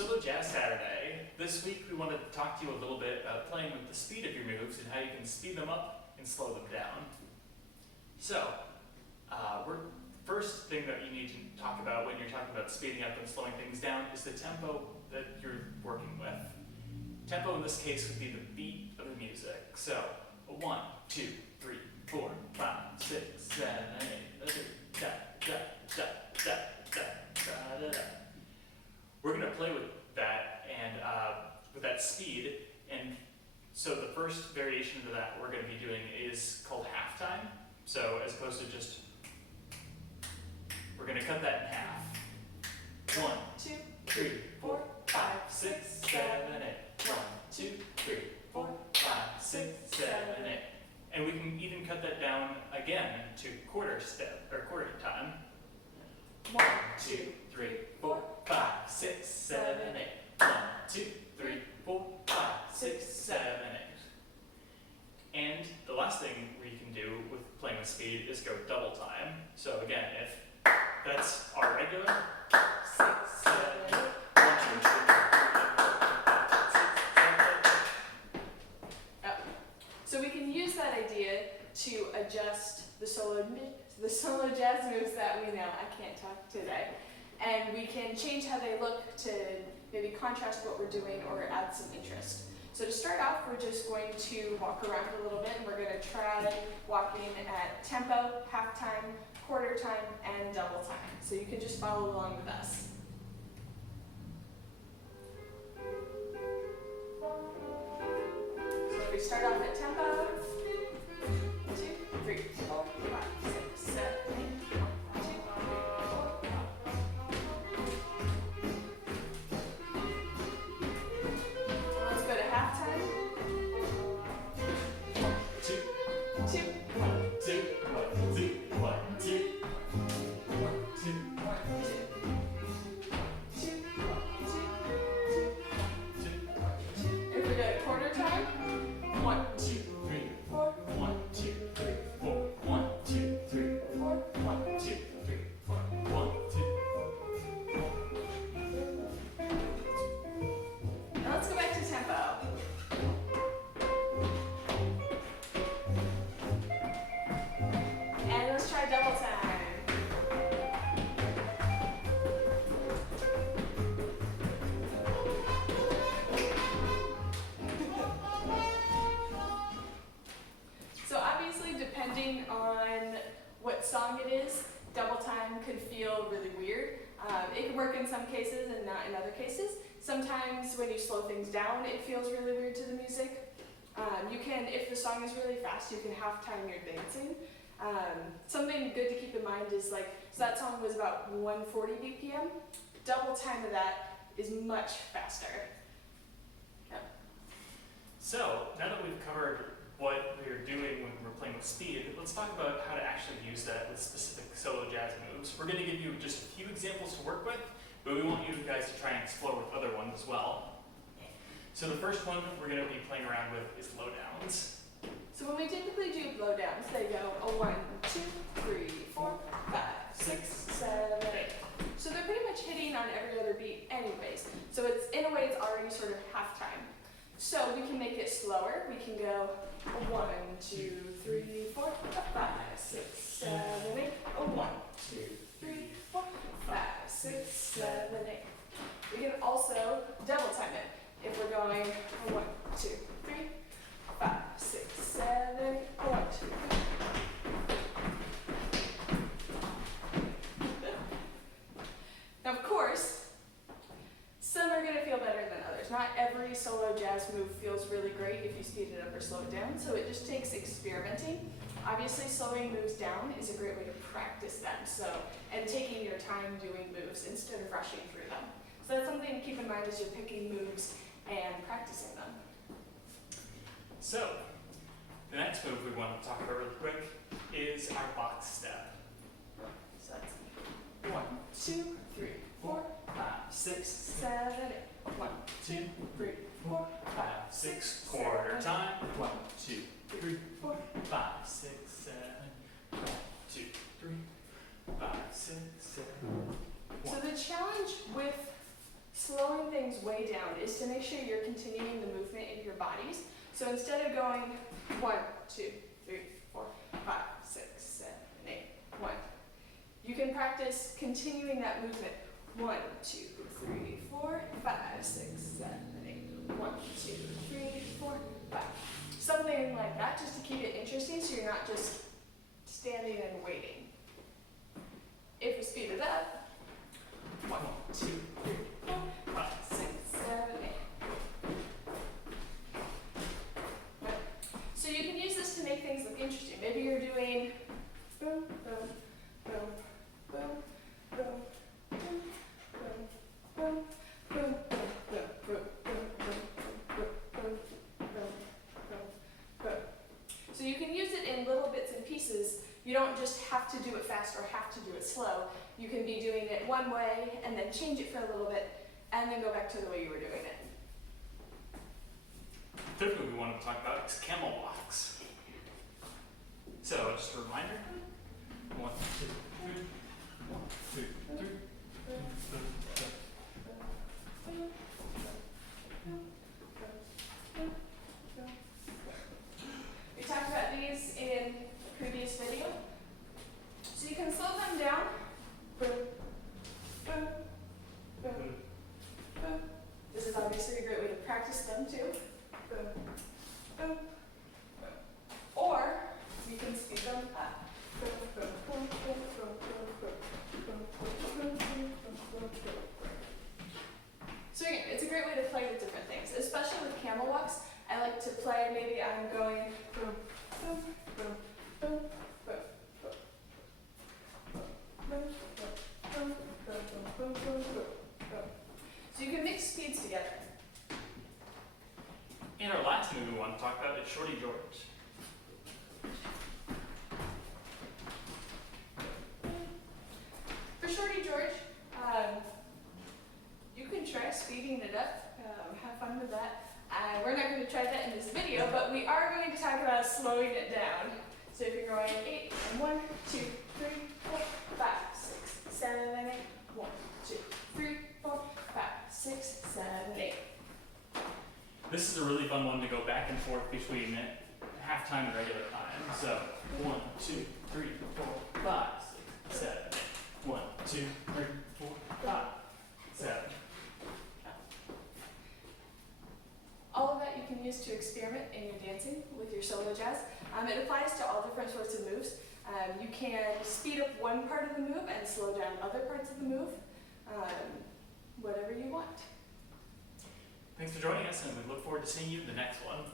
Solo Jazz Saturday. This week we wanted to talk to you a little bit about playing with the speed of your moves and how you can speed them up and slow them down. So, first thing that you need to talk about when you're talking about speeding up and slowing things down is the tempo that you're working with. Tempo in this case would be the beat of the music. So, 1, 2, 3, 4, 5, 6, 7, 8, da, da, da, da, da, da, da, da. We're going to play with that and with that speed, and so the first variation of that we're going to be doing is called halftime. So as opposed to just, we're going to cut that in half. 1, 2, 3, 4, 5, 6, 7, 8. 1, 2, 3, 4, 5, 6, 7, 8. And we can even cut that down again to quarter step or quarter time. 1, 2, 3, 4, 5, 6, 7, 8. 1, 2, 3, 4, 5, 6, 7, 8. And the last thing we can do with playing with speed is go double time. So again, if that's our regular 6, 7, 8. 1, 2, 3, 4, 5, 6, 7, 8. So we can use that idea to adjust the solo jazz moves that we know. I can't talk today. And we can change how they look to maybe contrast what we're doing or add some interest. So to start off, we're just going to walk around a little bit, and we're going to try walking at tempo, half time, quarter time, and double time. So you can just follow along with us. So if we start off at tempo, 2, 3, 4, 5, 6, 7, 8. 1, 2, 3, 4, 5. Let's go to halftime. 2, 2, 1, 2, 1, 2, 1, 2, 1, 2, 2, 2. If we go to quarter time, 1, 2, 3, 4, 1, 2, 3, 4, 1, 2, 3, 4, 1, 2, 3, 4, 1, 2. Now let's go back to tempo. And let's try double time. So obviously, depending on what song it is, double time could feel really weird. It can work in some cases and not in other cases. Sometimes when you slow things down, it feels really weird to the music. You can, if the song is really fast, you can half time your dancing. Something good to keep in mind is so that song was about 140 BPM. Double time of that is much faster. Yep. So, now that we've covered what we're doing when we're playing with speed, let's talk about how to actually use that with specific solo jazz moves. We're going to give you just a few examples to work with, but we want you guys to try and explore with other ones as well. So the first one we're going to be playing around with is lowdowns. So when we typically do blowdowns, they go 1, 2, 3, 4, 5, 6, 7, 8. So they're pretty much hitting on every other beat anyways. So it's, in a way, it's already sort of half time. So we can make it slower. We can go 1, 2, 3, 4, 5, 6, 7, 8. 1, 2, 3, 4, 5, 6, 7, 8. We can also double time it. If we're going 1, 2, 3, 5, 6, 7, 1, 2, 3. Now, of course, some are going to feel better than others. Not every solo jazz move feels really great if you speed it up or slow it down, so it just takes experimenting. Obviously, slowing moves down is a great way to practice them, and taking your time doing moves instead of rushing through them. So that's something to keep in mind as you're picking moves and practicing them. So, the next move we want to talk about really quick is our box step. So that's 1, 2, 3, 4, 5, 6, 7, 8. 1, 2, 3, 4, 5, 6, quarter time. 1, 2, 3, 4, 5, 6, 7. 1, 2, 3, 5, 6, 7. So the challenge with slowing things way down is to make sure you're continuing the movement in your bodies. So instead of going 1, 2, 3, 4, 5, 6, 7, 8, 1, you can practice continuing that movement. 1, 2, 3, 4, 5, 6, 7, 8. 1, 2, 3, 4, 5. Something like that, just to keep it interesting so you're not just standing and waiting. If we speed it up, 1, 2, 3, 4, 5, 6, 7, 8. Right. So you can use this to make things look interesting. Maybe you're doing boom, boom, boom, boom, boom, boom, boom, boom, boom, boom, boom, boom, boom. So you can use it in little bits and pieces. You don't just have to do it fast or have to do it slow. You can be doing it one way and then change it for a little bit and then go back to the way you were doing it. Third thing we want to talk about is camel walks. So just a reminder, 1, 2, 3, 1, 2, 3. We talked about these in a previous video. So you can slow them down. Boom, boom, boom, boom. This is obviously a great way to practice them too. Boom, boom, boom. Or you can speed them up. Boom, boom, boom, boom, boom, boom, boom, boom, boom, boom, boom, boom, boom. So again, it's a great way to play with different things, especially with camel walks. I like to play, maybe I'm going boom, boom, boom, boom, boom, boom, boom, boom, boom, boom, boom, boom. So you can mix speeds together. And our last move we want to talk about is Shorty George. For Shorty George, you can try speeding it up. Have fun with that. We're not going to try that in this video, but we are going to talk about slowing it down. So if you're going 8 and 1, 2, 3, 4, 5, 6, 7, 8. 1, 2, 3, 4, 5, 6, 7, 8. This is a really fun one to go back and forth between halftime and regular time. So 1, 2, 3, 4, 5, 6, 7, 8. 1, 2, 3, 4, 5, 7. All of that you can use to experiment in your dancing with your solo jazz. It applies to all different sorts of moves. You can speed up one part of the move and slow down other parts of the move, whatever you want. Thanks for joining us, and we look forward to seeing you in the next one.